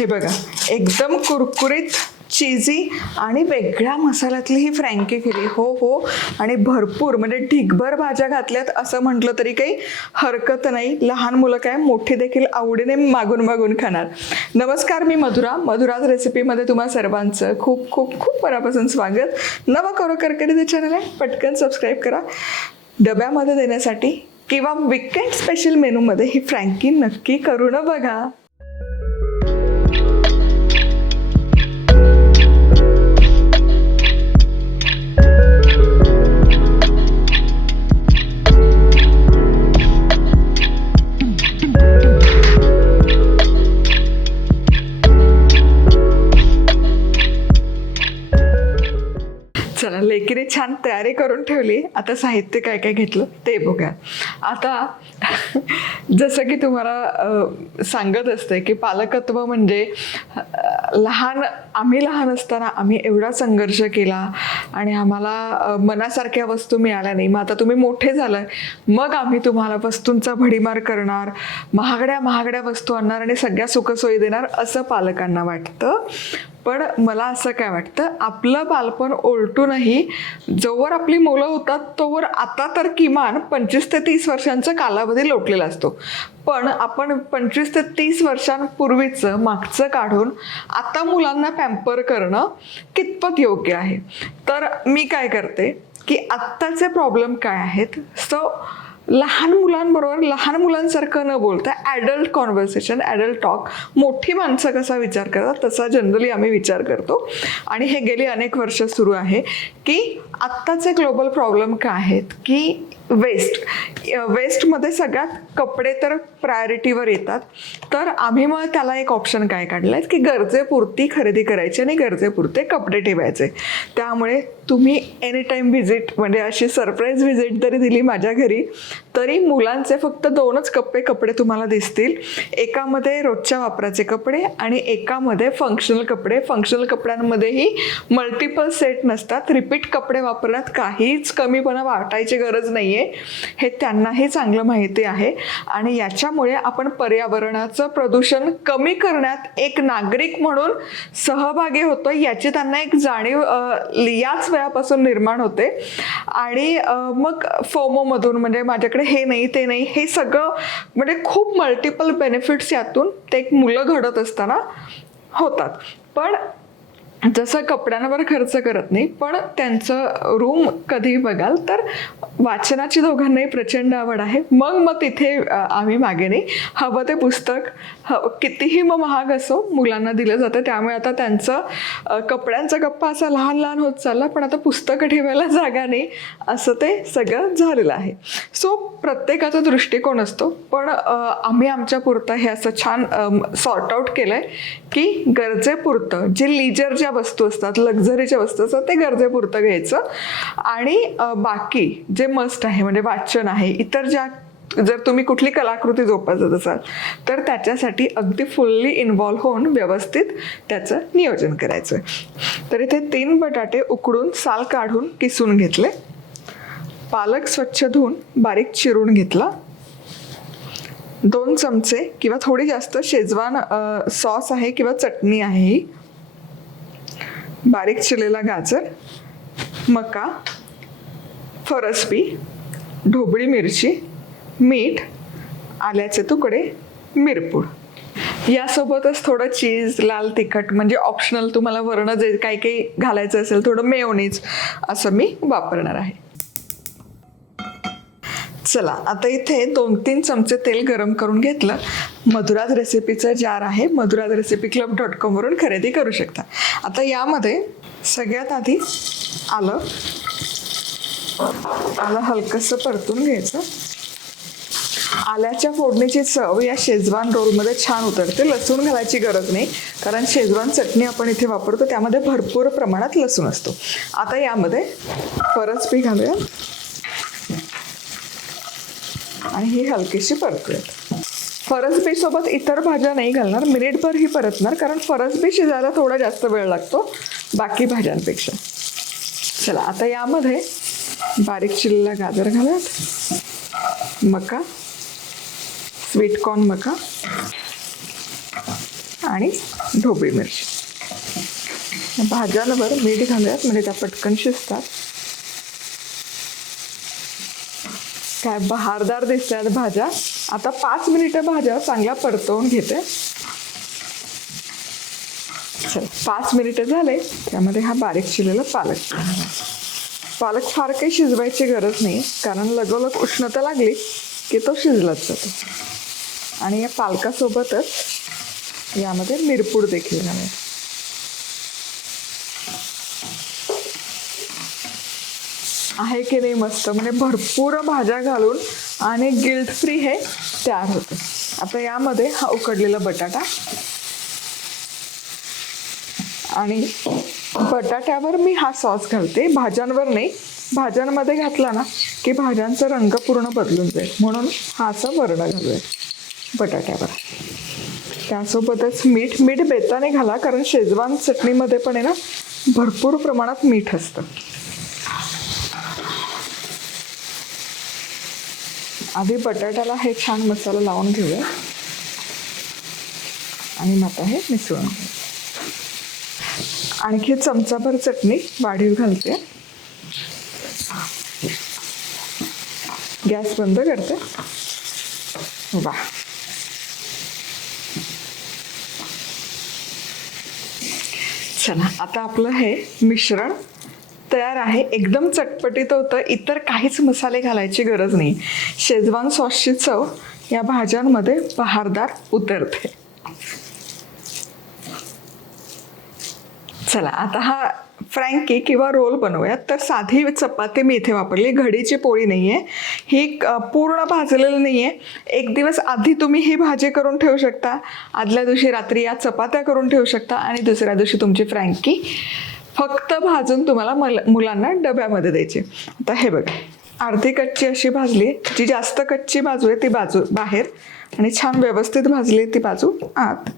हे बघा, एकदम कुरकुरीत, चीजी आणि वेगळ्या मसाल्यातली ही फ्रँकी केली. हो हो, आणि भरपूर म्हणजे ढिगभर भाज्या घातल्यात असं म्हटलं तरी काही हरकत नाही. लहान मुलं काय मोठी देखील आवडीने मागून मागून खाणार. नमस्कार, मी मधुराज रेसिपीमध्ये तुम्हा सर्वांचं खूप खूप खूप मनापासून स्वागत. नवं करो करकरी चॅनल आहे, पटकन सबस्क्राईब करा. डब्यामध्ये देण्यासाठी किंवा वीकेंड स्पेशल मेनूमध्ये ही फ्रँकी नक्की करून बघा. चला, लेकीने छान तयारी करून ठेवली. आता साहित्य काय काय घेतलं ते बघूया. आता जसं की तुम्हाला सांगत असते की पालकत्व म्हणजे आम्ही लहान असताना आम्ही एवढा संघर्ष केला आणि आम्हाला मनासारख्या वस्तू मिळाल्या नाही. मग आता तुम्ही मोठे झालाय, मग आम्ही तुम्हाला वस्तूंचा भडीमार करणार, महागड्या महागड्या वस्तू आणणार आणि सगळ्या सुखसोयी देणार असं पालकांना वाटतं. पण मला असं काय वाटतं, आपलं बालपण ओलटूनही जोवर आपली मुलं होतात तोवर आता तर किमान 25 ते 30 वर्षांचा कालावधी लोटलेला असतो. पण आपण 25 ते 30 वर्षांपूर्वीचं मागचं काढून आता मुलांना पॅम्पर करणं कितपत योग्य आहे. तर मी काय करते की आत्ताचे प्रॉब्लेम काय आहेत, सो लहान मुलांबरोबर लहान मुलांसारखं न बोलता ॲडल्ट कॉन्व्हर्सेशन, ॲडल्ट टॉक, मोठी माणसं कसा विचार करतात तसा जनरली आम्ही विचार करतो. आणि हे गेली अनेक वर्ष सुरू आहे की आत्ताचे ग्लोबल प्रॉब्लेम काय आहेत की वेस्टमध्ये सगळ्यात कपडे तर प्रायोरिटीवर येतात. तर आम्ही मग त्याला एक ऑप्शन काय काढलं आहे की गरजेपुरती खरेदी करायची आणि गरजेपुरते कपडे ठेवायचे. त्यामुळे तुम्ही एनी टाईम व्हिजिट म्हणजे अशी सरप्राईज व्हिजिट जरी दिली माझ्या घरी तरी मुलांचे फक्त 2च कपडे तुम्हाला दिसतील. एकामध्ये रोजच्या वापराचे कपडे आणि एकामध्ये फंक्शनल कपडे. फंक्शनल कपड्यांमध्येही मल्टिपल सेट नसतात. रिपीट कपडे वापरण्यात काहीच कमीपणा वाटायची गरज नाही आहे, हे त्यांनाही चांगलं माहिती आहे. आणि याच्यामुळे आपण पर्यावरणाचं प्रदूषण कमी करण्यात एक नागरिक म्हणून सहभागी होतो याची त्यांना एक जाणीव याच वयापासून निर्माण होते. आणि मग फोमोमधून म्हणजे माझ्याकडे हे नाही ते नाही हे सगळं म्हणजे खूप मल्टिपल बेनिफिट्स यातून ते एक मुलं घडत असताना होतात. पण जसं कपड्यांवर खर्च करत नाही, पण त्यांचं रूम कधी बघाल तर वाचनाची दोघांनाही प्रचंड आवड आहे. मग तिथे आम्ही मागे नाही, हवं ते पुस्तक कितीही महाग असो मुलांना दिलं जातं. त्यामुळे आता त्यांचं कपड्यांचा गप्पा असा लहान लहान होत चालला, पण आता पुस्तकं ठेवायला जागा नाही असं ते सगळं झालेलं आहे. सो प्रत्येकाचा दृष्टिकोन असतो, पण आम्ही आमच्या पुरतं हे असं छान सॉर्ट आउट केलं आहे की गरजेपुरतं जे लिजरच्या वस्तू असतात, लक्झरीच्या वस्तू असतात ते गरजेपुरतं घ्यायचं. आणि बाकी जे मस्ट आहे म्हणजे वाचन आहे, इतर ज्या जर तुम्ही कुठली कलाकृती जोपासत असाल तर त्याच्यासाठी अगदी फुल्ली इन्व्हॉल्व्ह होऊन व्यवस्थित त्याचं नियोजन करायचं आहे. तर इथे 3 बटाटे उकडून साल काढून किसून घेतले. पालक स्वच्छ धुवून बारीक चिरून घेतला. 2 चमचे किंवा थोडी जास्त शेजवान सॉस आहे किंवा चटणी आहे ही. बारीक चिरलेला गाजर, मका, फरसबी, ढोबळी मिरची, मीठ, आल्याचे तुकडे, मिरपूड. यासोबतच थोडं चीज, लाल तिखट म्हणजे ऑप्शनल, तुम्हाला वर्ण जे काही काही घालायचं असेल थोडं मेयोनीज असं मी वापरणार आहे. चला, आता इथे 2-3 चमचे तेल गरम करून घेतलं. मधुराज रेसिपीचं जार आहे, madhurazrecipeclub.com वरून खरेदी करू शकता. आता यामध्ये सगळ्यात आधी आलं हलकंसं परतून घ्यायचं. आल्याच्या फोडणीची चव या शेजवान रोलमध्ये छान उतरते. लसूण घालायची गरज नाही कारण शेजवान चटणी आपण इथे वापरतो त्यामध्ये भरपूर प्रमाणात लसूण असतो. आता यामध्ये फरसबी घालूया आणि ही हलकीशी परतूयात. फरसबी सोबत इतर भाज्या नाही घालणार, मिनिटभर ही परतणार कारण फरसबी शिजायला थोडा जास्त वेळ लागतो बाकी भाज्यांपेक्षा. चला, आता यामध्ये बारीक चिरलेला गाजर घालूयात, मका, स्वीट कॉर्न मका आणि ढोबळी मिरची. भाज्यांवर मीठ घालूयात म्हणजे त्या पटकन शिजतात. काय बहारदार दिसतात भाज्या. आता 5 मिनिटं भाज्या चांगल्या परतवून घेते. चल 5 मिनिटं झाले. त्यामध्ये हा बारीक चिरलेला पालक. पालक फार काही शिजवायची गरज नाही, कारण लगोलग उष्णता लागली की तो शिजलाच जातो. आणि या पालकासोबतच यामध्ये मिरपूड देखील घालूया. आहे की नाही मस्त. म्हणजे भरपूर भाज्या घालून आणि गिल्ट फ्री हे तयार होतं. आता यामध्ये हा उकडलेला बटाटा आणि बटाट्यावर मी हा सॉस घालते, भाज्यांवर नाही. भाज्यांमध्ये घातला ना की भाज्यांचा रंग पूर्ण बदलून जाईल, म्हणून हा असा वर्ण घालूया बटाट्यावर. त्यासोबतच मीठ बेताने घाला, कारण शेजवान चटणीमध्ये पण आहे ना भरपूर प्रमाणात मीठ असतं. आधी बटाट्याला हे छान मसाला लावून घेऊया आणि मग आता हे मिसळून घेऊया. आणखी चमचाभर चटणी वाढीव घालते. गॅस बंद करते. वा, चला आता आपलं हे मिश्रण तयार आहे. एकदम चटपटीत होतं. इतर काहीच मसाले घालायची गरज नाही. शेजवान सॉसची चव या भाज्यांमध्ये बहारदार उतरते. चला आता हा फ्रँकी किंवा रोल बनवूयात. तर साधी चपाती मी इथे वापरली, घडीची पोळी नाही आहे ही, पूर्ण भाजलेलं नाही आहे. एक दिवस आधी तुम्ही ही भाजी करून ठेवू शकता, आदल्या दिवशी रात्री या चपात्या करून ठेवू शकता आणि दुसऱ्या दिवशी तुमची फ्रँकी फक्त भाजून तुम्हाला मुलांना डब्यामध्ये द्यायची. आता हे बघा, अर्धी कच्ची अशी भाजली. जी जास्त कच्ची बाजू आहे ती बाजू बाहेर आणि छान व्यवस्थित भाजली ती बाजू आत.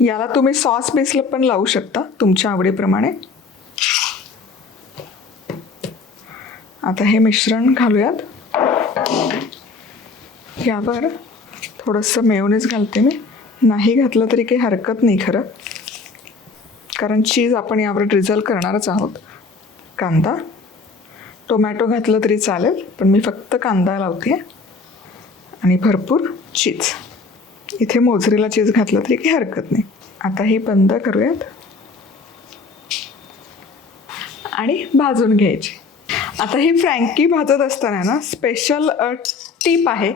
याला तुम्ही सॉस बेसला पण लावू शकता तुमच्या आवडीप्रमाणे. आता हे मिश्रण घालूयात. यावर थोडंसं मेयोनीज घालते मी. नाही घातलं तरी काही हरकत नाही खरं, कारण चीज आपण यावर ड्रिझल करणारच आहोत. कांदा, टोमॅटो घातलं तरी चालेल, पण मी फक्त कांदा लावते आणि भरपूर चीज. इथे मोझरेला चीज घातलं तरी काही हरकत नाही. आता हे बंद करूयात आणि भाजून घ्यायची. आता ही फ्रँकी भाजत असताना ना स्पेशल टीप आहे.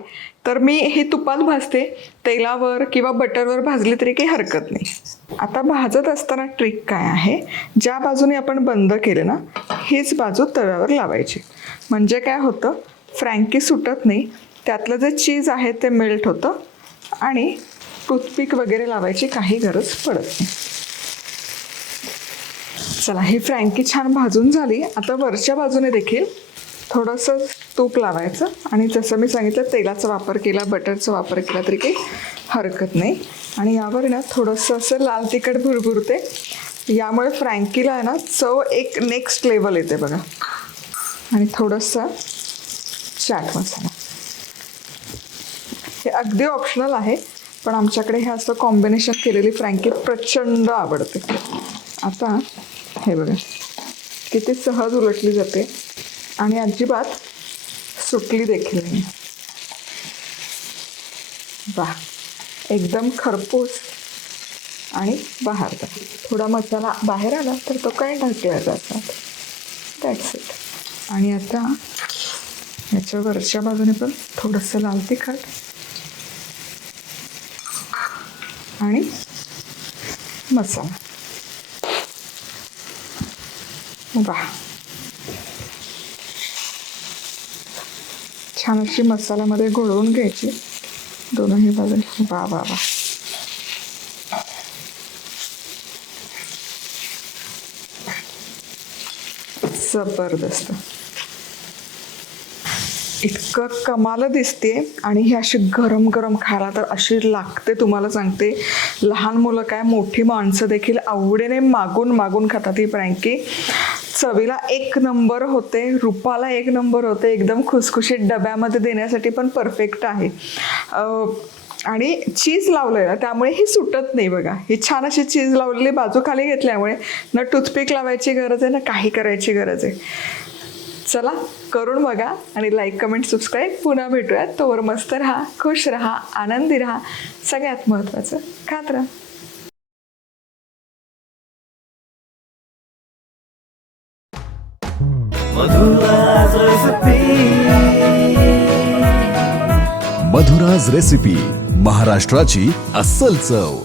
तर मी हे तुपात भाजते, तेलावर किंवा बटरवर भाजली तरी काही हरकत नाही. आता भाजत असताना ट्रिक काय आहे, ज्या बाजूने आपण बंद केलं ना हीच बाजू तव्यावर लावायची. म्हणजे काय होतं, फ्रँकी सुटत नाही, त्यातलं जे चीज आहे ते मेल्ट होतं आणि टूथपिक वगैरे लावायची काही गरज पडत नाही. चला ही फ्रँकी छान भाजून झाली. आता वरच्या बाजूने देखील थोडंसं तूप लावायचं आणि जसं मी सांगितलं तेलाचा वापर केला, बटरचा वापर केला तरी काही हरकत नाही. आणि यावर ना थोडंसं असं लाल तिखट भुरभुरते. यामुळे फ्रँकीला आहे ना चव एक नेक्स्ट लेवल येते बघा. आणि थोडंसं चाट मसाला. हे अगदी ऑप्शनल आहे, पण आमच्याकडे हे असं कॉम्बिनेशन केलेली फ्रँकी प्रचंड आवडते. आता हे बघा किती सहज उलटली जाते आणि अजिबात सुटली देखील नाही. वा, एकदम खरपूस आणि बहारदार. थोडा मसाला बाहेर आला तर तो काय ढकला जातात. That's it. आणि आता याच्या वरच्या बाजूने पण थोडंसं लाल तिखट आणि मसाला. वा, छान अशी मसाल्यामध्ये घोळवून घ्यायची दोनही बाजूने. वा वा वा, जबरदस्त. इतकं कमाल दिसते आणि ही अशी गरम गरम खायला तर अशी लागते, तुम्हाला सांगते. लहान मुलं काय मोठी माणसं देखील आवडीने मागून मागून खातात ही फ्रँकी. चवीला एक नंबर होते, रूपाला एक नंबर होते, एकदम खुसखुशीत डब्यामध्ये देण्यासाठी पण परफेक्ट आहे. आणि चीज लावलंय ना त्यामुळे ही सुटत नाही बघा. ही छान अशी चीज लावलेली बाजू खाली घेतल्यामुळे ना टूथपिक लावायची गरज आहे ना काही करायची गरज आहे. चला करून बघा आणि लाईक कमेंट सबस्क्राईब. पुन्हा भेटूयात. तोवर मस्त राहा, खुश राहा, आनंदी राहा, सगळ्यात महत्त्वाचं खात राहा. मधुराज रेसिपी, महाराष्ट्राची अस्सल चव.